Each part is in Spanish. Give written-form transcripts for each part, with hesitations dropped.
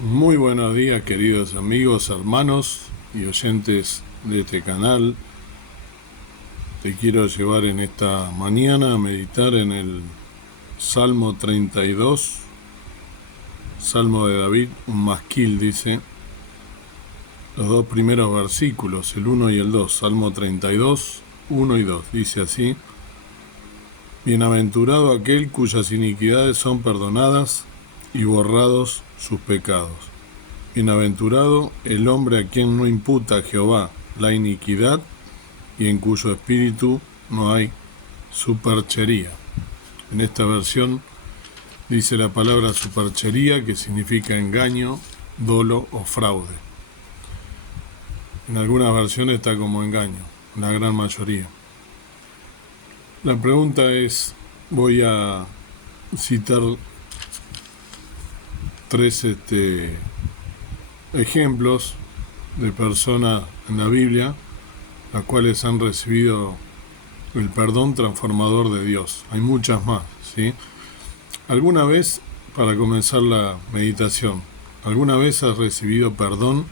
Muy buenos días, queridos amigos, hermanos y oyentes de este canal. Te quiero llevar en esta mañana a meditar en el Salmo 32, Salmo de David, un masquil dice, los dos primeros versículos, el 1 y el 2, Salmo 32, 1 y 2, dice así: Bienaventurado aquel cuyas iniquidades son perdonadas y borrados sus pecados. Bienaventurado el hombre a quien no imputa a Jehová la iniquidad y en cuyo espíritu no hay superchería. En esta versión dice la palabra superchería, que significa engaño, dolo o fraude. En algunas versiones está como engaño, en la gran mayoría. La pregunta es, voy a citar tres ejemplos de personas en la Biblia las cuales han recibido el perdón transformador de Dios. Hay muchas más, ¿sí? ¿Alguna vez, para comenzar la meditación, alguna vez has recibido perdón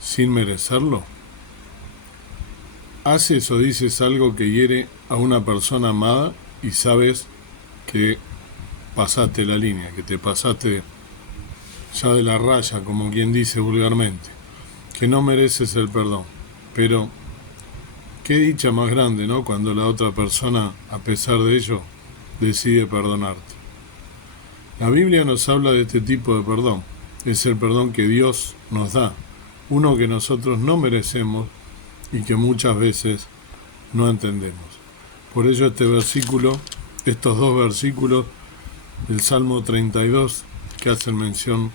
sin merecerlo? ¿Haces o dices algo que hiere a una persona amada y sabes que pasaste la línea, que te pasaste ya de la raya, como quien dice vulgarmente, que no mereces el perdón? Pero qué dicha más grande, ¿no?, cuando la otra persona, a pesar de ello, decide perdonarte. La Biblia nos habla de este tipo de perdón. Es el perdón que Dios nos da, uno que nosotros no merecemos y que muchas veces no entendemos. Por ello estos dos versículos del Salmo 32, que hacen mención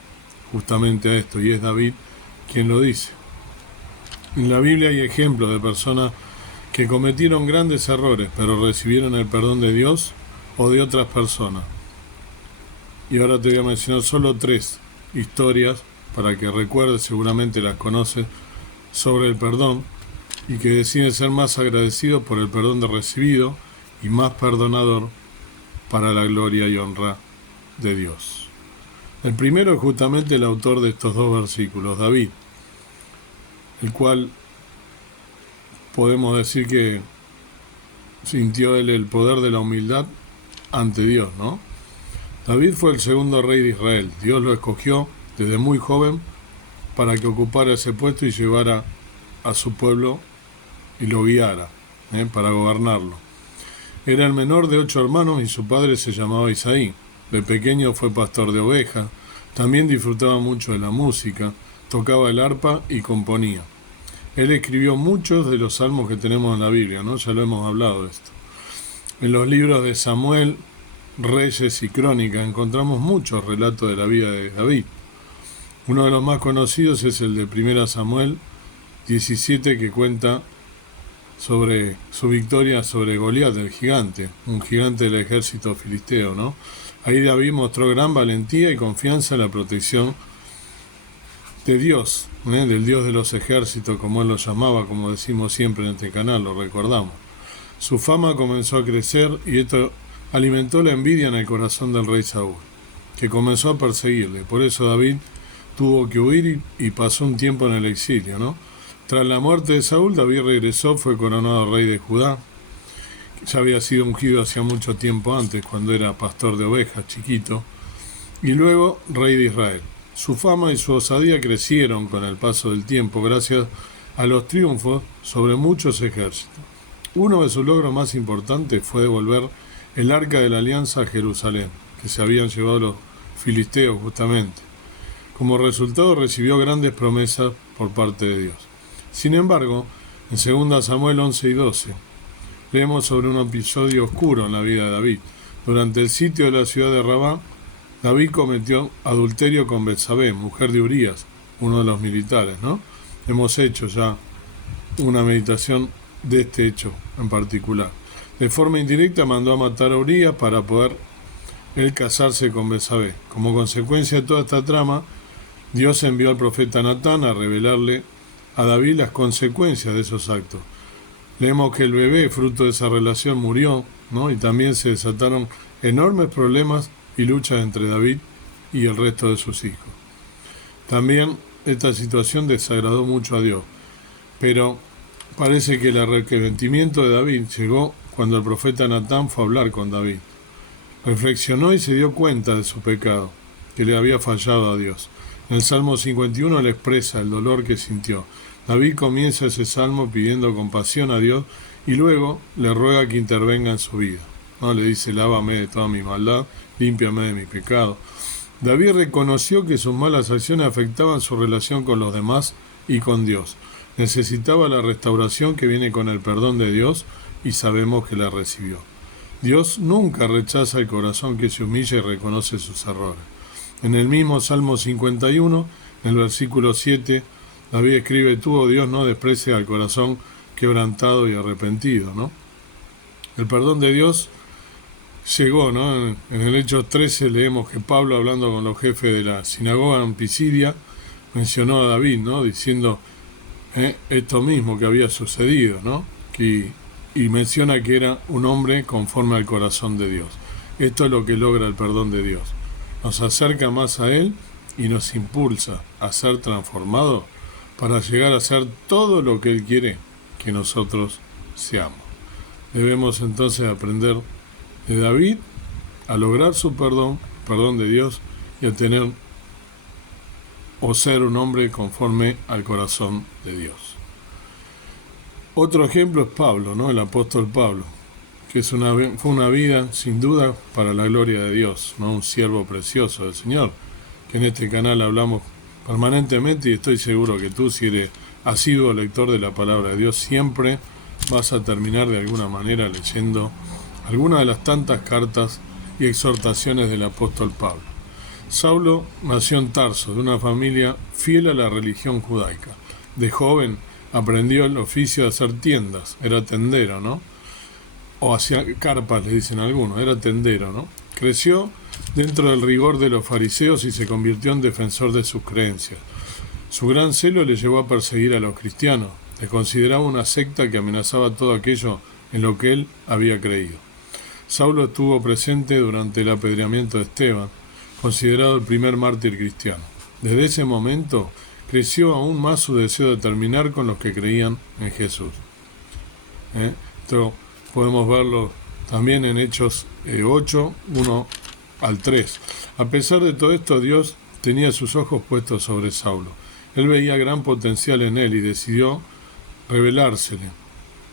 justamente a esto, y es David quien lo dice. En la Biblia hay ejemplos de personas que cometieron grandes errores, pero recibieron el perdón de Dios o de otras personas. Y ahora te voy a mencionar solo tres historias para que recuerdes, seguramente las conoces, sobre el perdón, y que deciden ser más agradecidos por el perdón recibido y más perdonador para la gloria y honra de Dios. El primero es justamente el autor de estos dos versículos, David, el cual podemos decir que sintió él el poder de la humildad ante Dios, ¿no? David fue el segundo rey de Israel. Dios lo escogió desde muy joven para que ocupara ese puesto y llevara a su pueblo y lo guiara, para gobernarlo. Era el menor de 8 hermanos y su padre se llamaba Isaí. De pequeño fue pastor de ovejas, también disfrutaba mucho de la música, tocaba el arpa y componía. Él escribió muchos de los salmos que tenemos en la Biblia, ¿no? Ya lo hemos hablado de esto. En los libros de Samuel, Reyes y Crónicas encontramos muchos relatos de la vida de David. Uno de los más conocidos es el de 1 Samuel 17, que cuenta sobre su victoria sobre Goliat, el gigante, un gigante del ejército filisteo, ¿no? Ahí David mostró gran valentía y confianza en la protección de Dios, del Dios de los ejércitos, como él lo llamaba, como decimos siempre en este canal, lo recordamos. Su fama comenzó a crecer y esto alimentó la envidia en el corazón del rey Saúl, que comenzó a perseguirle. Por eso David tuvo que huir y pasó un tiempo en el exilio, ¿no? Tras la muerte de Saúl, David regresó, fue coronado rey de Judá. Ya había sido ungido hacía mucho tiempo antes, cuando era pastor de ovejas, chiquito, y luego rey de Israel. Su fama y su osadía crecieron con el paso del tiempo gracias a los triunfos sobre muchos ejércitos. Uno de sus logros más importantes fue devolver el arca de la alianza a Jerusalén, que se habían llevado los filisteos justamente. Como resultado recibió grandes promesas por parte de Dios. Sin embargo, en 2 Samuel 11 y 12, leemos sobre un episodio oscuro en la vida de David. Durante el sitio de la ciudad de Rabá, David cometió adulterio con Betsabé, mujer de Urías, uno de los militares, ¿no? Hemos hecho ya una meditación de este hecho en particular. De forma indirecta mandó a matar a Urías para poder él casarse con Betsabé. Como consecuencia de toda esta trama, Dios envió al profeta Natán a revelarle a David las consecuencias de esos actos. Leemos que el bebé, fruto de esa relación, murió, ¿no? Y también se desataron enormes problemas y luchas entre David y el resto de sus hijos. También esta situación desagradó mucho a Dios, pero parece que el arrepentimiento de David llegó cuando el profeta Natán fue a hablar con David. Reflexionó y se dio cuenta de su pecado, que le había fallado a Dios. En el Salmo 51 le expresa el dolor que sintió. David comienza ese salmo pidiendo compasión a Dios y luego le ruega que intervenga en su vida. ¿No? Le dice, lávame de toda mi maldad, límpiame de mi pecado. David reconoció que sus malas acciones afectaban su relación con los demás y con Dios. Necesitaba la restauración que viene con el perdón de Dios y sabemos que la recibió. Dios nunca rechaza el corazón que se humilla y reconoce sus errores. En el mismo Salmo 51, en el versículo 7, David escribe, tú, oh Dios, no desprecies al corazón quebrantado y arrepentido, ¿no? El perdón de Dios llegó, ¿no? En el Hechos 13 leemos que Pablo, hablando con los jefes de la sinagoga en Pisidia, mencionó a David, ¿no? Diciendo esto mismo que había sucedido, ¿no? Y menciona que era un hombre conforme al corazón de Dios. Esto es lo que logra el perdón de Dios. Nos acerca más a Él y nos impulsa a ser transformados para llegar a ser todo lo que Él quiere que nosotros seamos. Debemos entonces aprender de David a lograr su perdón de Dios y a tener o ser un hombre conforme al corazón de Dios. Otro ejemplo es Pablo, ¿no? El apóstol Pablo, que fue una vida sin duda para la gloria de Dios, ¿no? Un siervo precioso del Señor, que en este canal hablamos permanentemente y estoy seguro que tú, si eres asiduo lector de la palabra de Dios, siempre vas a terminar de alguna manera leyendo alguna de las tantas cartas y exhortaciones del apóstol Pablo. Saulo nació en Tarso, de una familia fiel a la religión judaica. De joven aprendió el oficio de hacer tiendas, era tendero, ¿no? O hacía carpas, le dicen algunos, era tendero, ¿no? Creció dentro del rigor de los fariseos y se convirtió en defensor de sus creencias. Su gran celo le llevó a perseguir a los cristianos. Le consideraba una secta que amenazaba todo aquello en lo que él había creído. Saulo estuvo presente durante el apedreamiento de Esteban, considerado el primer mártir cristiano. Desde ese momento creció aún más su deseo de terminar con los que creían en Jesús. Esto podemos verlo también en Hechos 8, 1 al 3. A pesar de todo esto, Dios tenía sus ojos puestos sobre Saulo. Él veía gran potencial en él y decidió revelársele.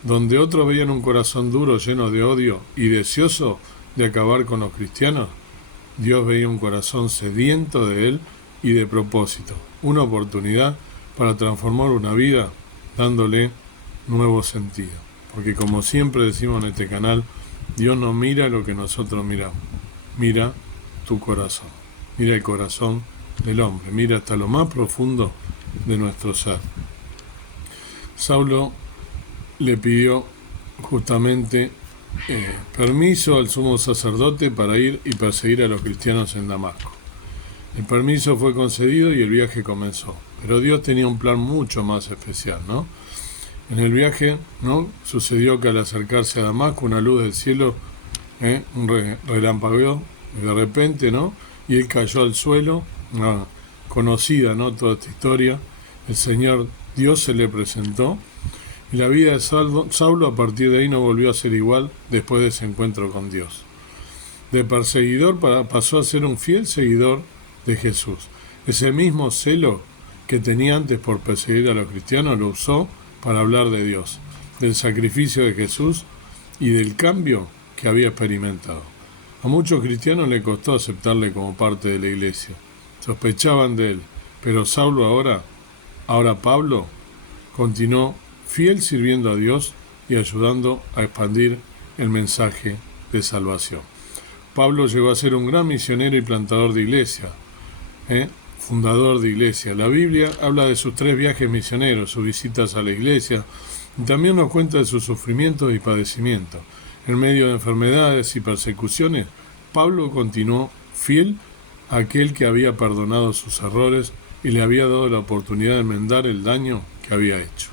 Donde otros veían un corazón duro, lleno de odio y deseoso de acabar con los cristianos, Dios veía un corazón sediento de él y de propósito, una oportunidad para transformar una vida dándole nuevo sentido. Porque como siempre decimos en este canal, Dios no mira lo que nosotros miramos, mira tu corazón, mira el corazón del hombre, mira hasta lo más profundo de nuestro ser. Saulo le pidió justamente permiso al sumo sacerdote para ir y perseguir a los cristianos en Damasco. El permiso fue concedido y el viaje comenzó. Pero Dios tenía un plan mucho más especial, ¿no? En el viaje, ¿no? Sucedió que al acercarse a Damasco, una luz del cielo, un relampagueó de repente, ¿no? Y él cayó al suelo, conocida, ¿no? Toda esta historia. El Señor Dios se le presentó. Y la vida de Saulo a partir de ahí no volvió a ser igual después de ese encuentro con Dios. De perseguidor pasó a ser un fiel seguidor de Jesús. Ese mismo celo que tenía antes por perseguir a los cristianos lo usó para hablar de Dios, del sacrificio de Jesús y del cambio que había experimentado. A muchos cristianos le costó aceptarle como parte de la iglesia. Sospechaban de él, pero Saulo ahora Pablo, continuó fiel sirviendo a Dios y ayudando a expandir el mensaje de salvación. Pablo llegó a ser un gran misionero y plantador de iglesia, fundador de iglesia. La Biblia habla de sus 3 viajes misioneros, sus visitas a la iglesia, y también nos cuenta de sus sufrimientos y padecimientos. En medio de enfermedades y persecuciones, Pablo continuó fiel a aquel que había perdonado sus errores y le había dado la oportunidad de enmendar el daño que había hecho.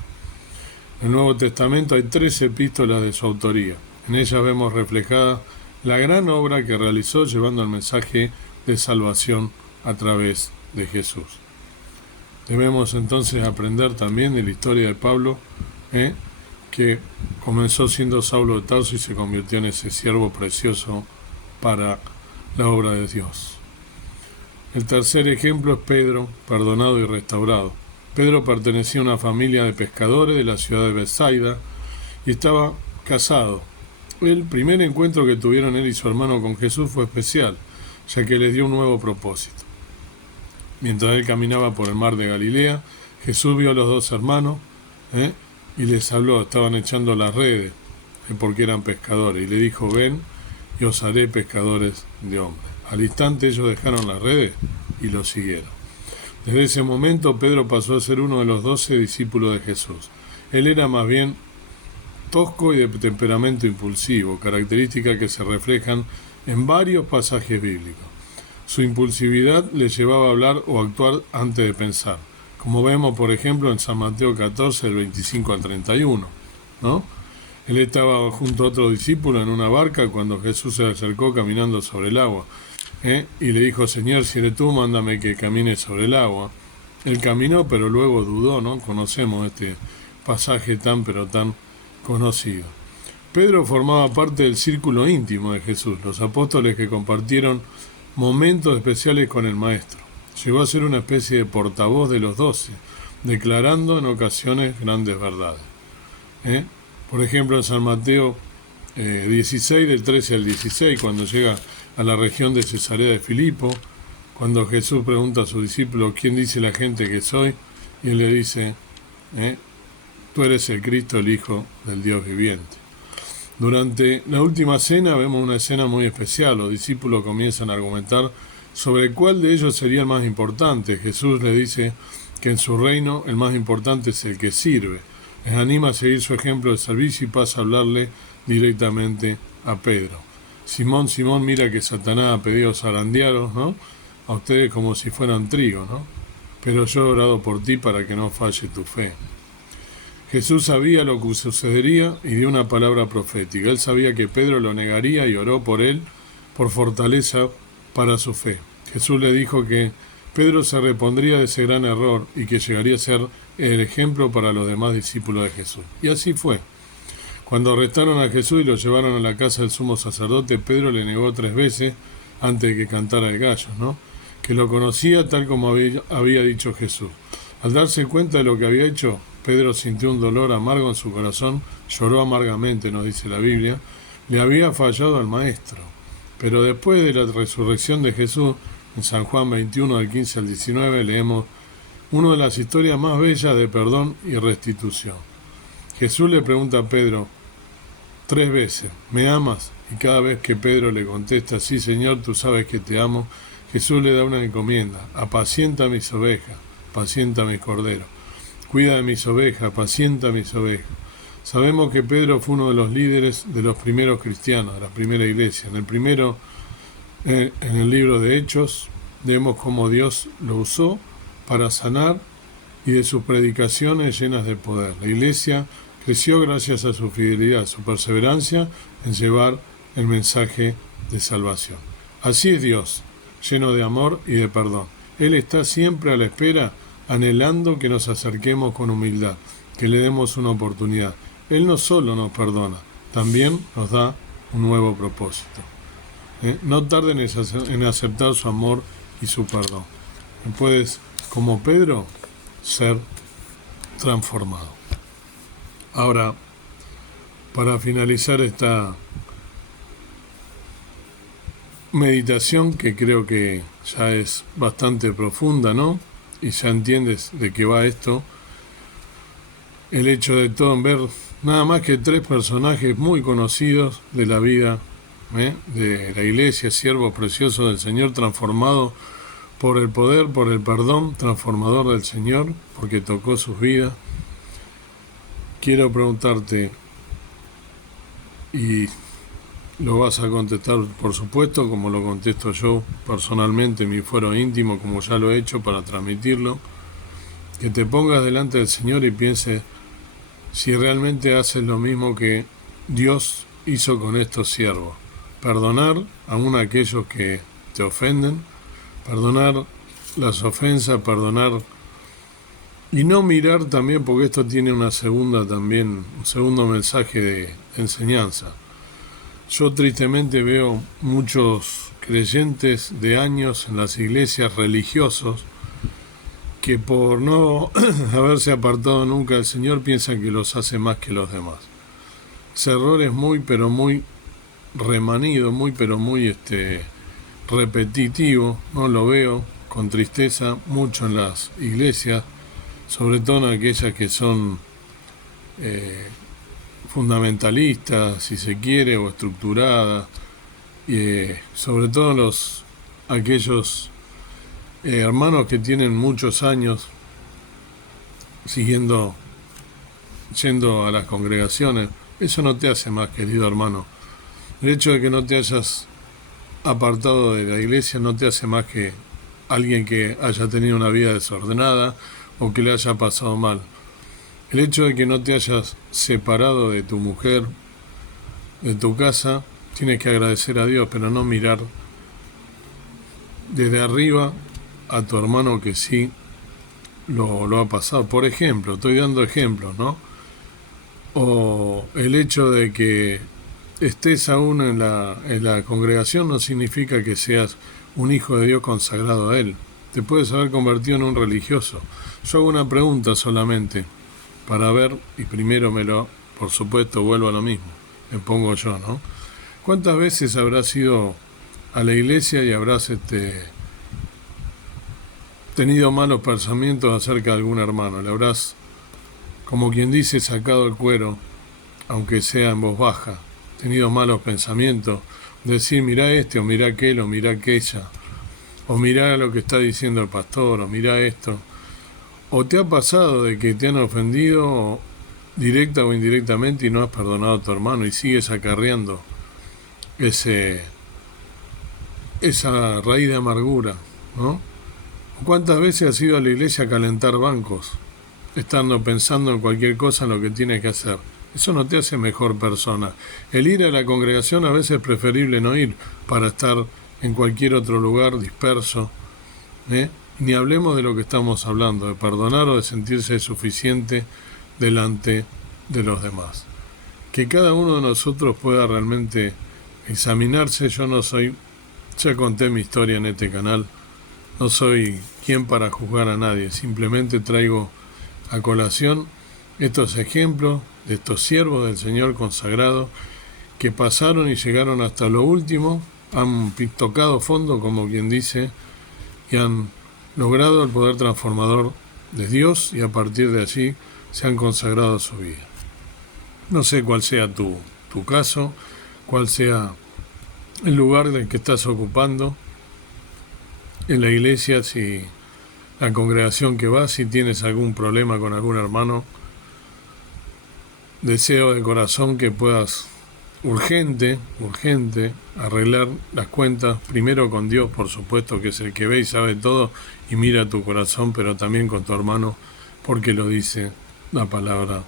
En el Nuevo Testamento hay 3 epístolas de su autoría. En ellas vemos reflejada la gran obra que realizó llevando el mensaje de salvación a través de Jesús. Debemos entonces aprender también de la historia de Pablo, que comenzó siendo Saulo de Tarso y se convirtió en ese siervo precioso para la obra de Dios. El tercer ejemplo es Pedro, perdonado y restaurado. Pedro pertenecía a una familia de pescadores de la ciudad de Bethsaida y estaba casado. El primer encuentro que tuvieron él y su hermano con Jesús fue especial, ya que les dio un nuevo propósito. Mientras él caminaba por el mar de Galilea, Jesús vio a los dos hermanos y les habló. Estaban echando las redes porque eran pescadores, y le dijo: ven y os haré pescadores de hombres. Al instante ellos dejaron las redes y lo siguieron. Desde ese momento Pedro pasó a ser uno de los 12 discípulos de Jesús. Él era más bien tosco y de temperamento impulsivo, características que se reflejan en varios pasajes bíblicos. Su impulsividad le llevaba a hablar o actuar antes de pensar, como vemos por ejemplo en San Mateo 14, del 25 al 31, ¿no? Él estaba junto a otro discípulo en una barca cuando Jesús se acercó caminando sobre el agua, y le dijo: Señor, si eres tú, mándame que camine sobre el agua. Él caminó, pero luego dudó, ¿no? Conocemos este pasaje tan conocido. Pedro formaba parte del círculo íntimo de Jesús, los apóstoles que compartieron momentos especiales con el Maestro. Llegó a ser una especie de portavoz de los 12, declarando en ocasiones grandes verdades. Por ejemplo, en San Mateo 16, del 13 al 16, cuando llega a la región de Cesarea de Filipo, cuando Jesús pregunta a sus discípulos: ¿quién dice la gente que soy? Y él le dice: tú eres el Cristo, el Hijo del Dios viviente. Durante la última cena vemos una escena muy especial. Los discípulos comienzan a argumentar sobre cuál de ellos sería el más importante. Jesús le dice que en su reino el más importante es el que sirve. Les anima a seguir su ejemplo de servicio y pasa a hablarle directamente a Pedro. Simón, Simón, mira que Satanás ha pedido zarandearos, ¿no?, a ustedes como si fueran trigo, ¿no? Pero yo he orado por ti para que no falle tu fe. Jesús sabía lo que sucedería y dio una palabra profética. Él sabía que Pedro lo negaría y oró por él, por fortaleza para su fe. Jesús le dijo que Pedro se repondría de ese gran error y que llegaría a ser el ejemplo para los demás discípulos de Jesús. Y así fue. Cuando arrestaron a Jesús y lo llevaron a la casa del sumo sacerdote, Pedro le negó 3 veces antes de que cantara el gallo, ¿no?, que lo conocía tal como había dicho Jesús. Al darse cuenta de lo que había hecho, Pedro sintió un dolor amargo en su corazón, lloró amargamente, nos dice la Biblia. Le había fallado al Maestro. Pero después de la resurrección de Jesús, en San Juan 21, del 15 al 19, leemos una de las historias más bellas de perdón y restitución. Jesús le pregunta a Pedro 3 veces: ¿me amas? Y cada vez que Pedro le contesta: sí, Señor, tú sabes que te amo, Jesús le da una encomienda: apacienta mis ovejas, apacienta mis corderos. Cuida de mis ovejas, apacienta mis ovejas. Sabemos que Pedro fue uno de los líderes de los primeros cristianos, de la primera iglesia. En el libro de Hechos, vemos cómo Dios lo usó para sanar y de sus predicaciones llenas de poder. La iglesia creció gracias a su fidelidad, su perseverancia en llevar el mensaje de salvación. Así es Dios, lleno de amor y de perdón. Él está siempre a la espera, anhelando que nos acerquemos con humildad, que le demos una oportunidad. Él no solo nos perdona, también nos da un nuevo propósito. No tarden en aceptar su amor y su perdón. Y puedes, como Pedro, ser transformado. Ahora, para finalizar esta meditación, que creo que ya es bastante profunda, ¿no?, y ya entiendes de qué va esto, el hecho de todo en ver nada más que 3 personajes muy conocidos de la vida de la iglesia, siervos preciosos del Señor, transformados por el poder, por el perdón transformador del Señor, porque tocó sus vidas. Quiero preguntarte, y lo vas a contestar por supuesto, como lo contesto yo personalmente en mi fuero íntimo, como ya lo he hecho para transmitirlo, que te pongas delante del Señor y pienses si realmente haces lo mismo que Dios hizo con estos siervos: perdonar aún a aquellos que te ofenden, perdonar las ofensas, perdonar Y no mirar también, porque esto tiene una segunda también, un segundo mensaje de enseñanza. Yo tristemente veo muchos creyentes de años en las iglesias religiosos que por no haberse apartado nunca del Señor piensan que los hace más que los demás. Ese error es muy pero muy remanido, muy pero muy repetitivo, no lo veo con tristeza mucho en las iglesias, sobre todo en aquellas que son fundamentalistas, si se quiere, o estructuradas, sobre todo aquellos hermanos que tienen muchos años siguiendo, yendo a las congregaciones. Eso no te hace más, querido hermano. El hecho de que no te hayas apartado de la iglesia no te hace más que alguien que haya tenido una vida desordenada o que le haya pasado mal. El hecho de que no te hayas separado de tu mujer, de tu casa, tienes que agradecer a Dios, pero no mirar desde arriba a tu hermano que sí lo ha pasado. Por ejemplo, estoy dando ejemplos, ¿no? O el hecho de que estés aún en la congregación no significa que seas un hijo de Dios consagrado a Él. Te puedes haber convertido en un religioso. Yo hago una pregunta solamente para ver, y primero por supuesto, vuelvo a lo mismo, me pongo yo, ¿no? ¿Cuántas veces habrás ido a la iglesia y habrás tenido malos pensamientos acerca de algún hermano? Le habrás, como quien dice, sacado el cuero, aunque sea en voz baja, tenido malos pensamientos, decir, mirá o mirá aquel, o mirá aquella, o mirá lo que está diciendo el pastor, o mirá esto. ¿O te ha pasado de que te han ofendido directa o indirectamente y no has perdonado a tu hermano y sigues acarreando esa raíz de amargura, ¿no? ¿Cuántas veces has ido a la iglesia a calentar bancos, estando pensando en cualquier cosa en lo que tienes que hacer? Eso no te hace mejor persona. El ir a la congregación a veces es preferible no ir para estar en cualquier otro lugar disperso, Ni hablemos de lo que estamos hablando, de perdonar o de sentirse suficiente delante de los demás. Que cada uno de nosotros pueda realmente examinarse. Yo no soy, ya conté mi historia en este canal, no soy quien para juzgar a nadie, simplemente traigo a colación estos ejemplos de estos siervos del Señor consagrado que pasaron y llegaron hasta lo último, han tocado fondo, como quien dice, y han logrado el poder transformador de Dios y a partir de allí se han consagrado a su vida. No sé cuál sea tu caso, cuál sea el lugar del que estás ocupando en la iglesia, si la congregación que vas, si tienes algún problema con algún hermano. Deseo de corazón que puedas urgente, arreglar las cuentas, primero con Dios, por supuesto, que es el que ve y sabe todo, y mira tu corazón, pero también con tu hermano, porque lo dice la palabra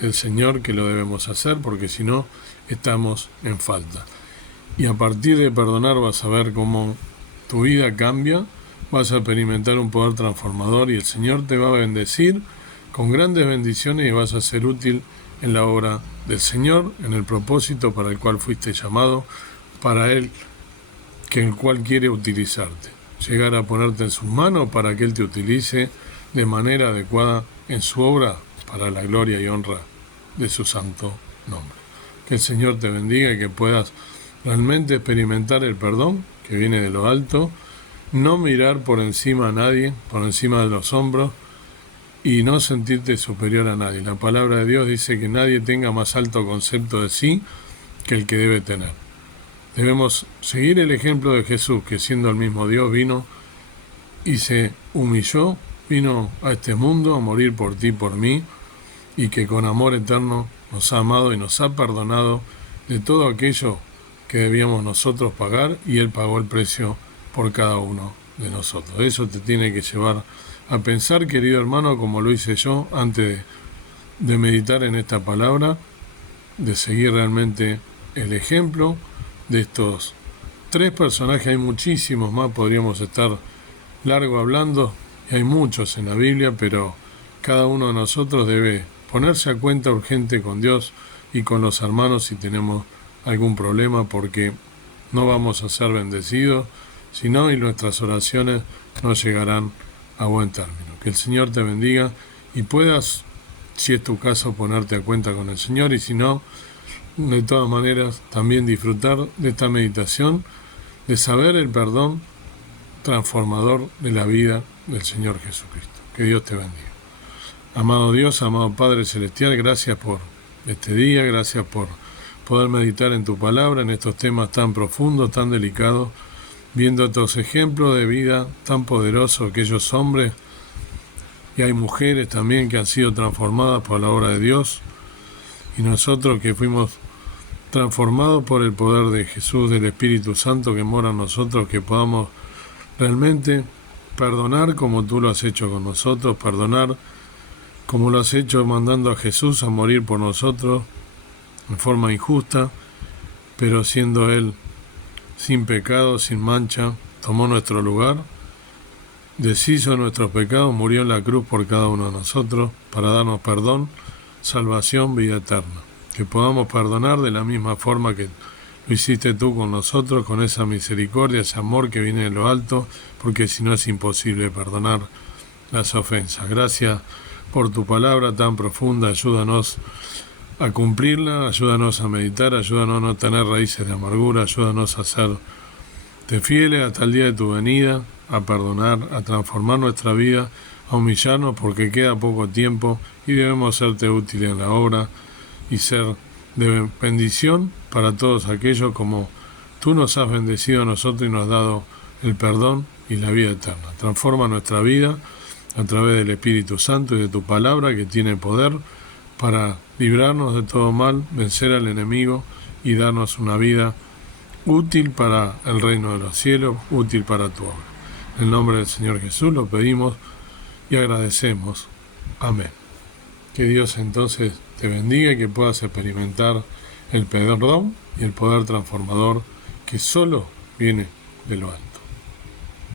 del Señor, que lo debemos hacer, porque si no, estamos en falta. Y a partir de perdonar vas a ver cómo tu vida cambia, vas a experimentar un poder transformador y el Señor te va a bendecir con grandes bendiciones y vas a ser útil en la obra del Señor, en el propósito para el cual fuiste llamado, para Él, el cual quiere utilizarte. Llegar a ponerte en sus manos para que Él te utilice de manera adecuada en su obra para la gloria y honra de su santo nombre. Que el Señor te bendiga y que puedas realmente experimentar el perdón que viene de lo alto, no mirar por encima a nadie, por encima de los hombros, y no sentirte superior a nadie. La palabra de Dios dice que nadie tenga más alto concepto de sí que el que debe tener. Debemos seguir el ejemplo de Jesús, que siendo el mismo Dios vino y se humilló, vino a este mundo a morir por ti y por mí, y que con amor eterno nos ha amado y nos ha perdonado de todo aquello que debíamos nosotros pagar, y Él pagó el precio por cada uno de nosotros. Eso te tiene que llevar a pensar, querido hermano, como lo hice yo antes de meditar en esta palabra, de seguir realmente el ejemplo de estos tres personajes. Hay muchísimos más, podríamos estar largo hablando, y hay muchos en la Biblia, pero cada uno de nosotros debe ponerse a cuenta urgente con Dios y con los hermanos si tenemos algún problema, porque no vamos a ser bendecidos, sino y nuestras oraciones no llegarán a buen término. Que el Señor te bendiga y puedas, si es tu caso, ponerte a cuenta con el Señor, y si no, de todas maneras, también disfrutar de esta meditación, de saber el perdón transformador de la vida del Señor Jesucristo. Que Dios te bendiga. Amado Dios, amado Padre Celestial, gracias por este día, gracias por poder meditar en tu palabra, en estos temas tan profundos, tan delicados, viendo estos ejemplos de vida tan poderosos, aquellos hombres, y hay mujeres también que han sido transformadas por la obra de Dios, y nosotros que fuimos transformados por el poder de Jesús, del Espíritu Santo que mora en nosotros, que podamos realmente perdonar como tú lo has hecho con nosotros, perdonar como lo has hecho mandando a Jesús a morir por nosotros en forma injusta, pero siendo Él sin pecado, sin mancha, tomó nuestro lugar, deshizo nuestros pecados, murió en la cruz por cada uno de nosotros para darnos perdón, salvación, vida eterna. Que podamos perdonar de la misma forma que lo hiciste tú con nosotros, con esa misericordia, ese amor que viene de lo alto, porque si no es imposible perdonar las ofensas. Gracias por tu palabra tan profunda, ayúdanos a cumplirla, ayúdanos a meditar, ayúdanos a no tener raíces de amargura, ayúdanos a serte fieles hasta el día de tu venida, a perdonar, a transformar nuestra vida, a humillarnos porque queda poco tiempo y debemos serte útiles en la obra y ser de bendición para todos aquellos como tú nos has bendecido a nosotros y nos has dado el perdón y la vida eterna. Transforma nuestra vida a través del Espíritu Santo y de tu palabra que tiene poder para librarnos de todo mal, vencer al enemigo y darnos una vida útil para el reino de los cielos, útil para tu obra. En el nombre del Señor Jesús lo pedimos y agradecemos. Amén. Que Dios entonces te bendiga y que puedas experimentar el perdón y el poder transformador que solo viene de lo alto.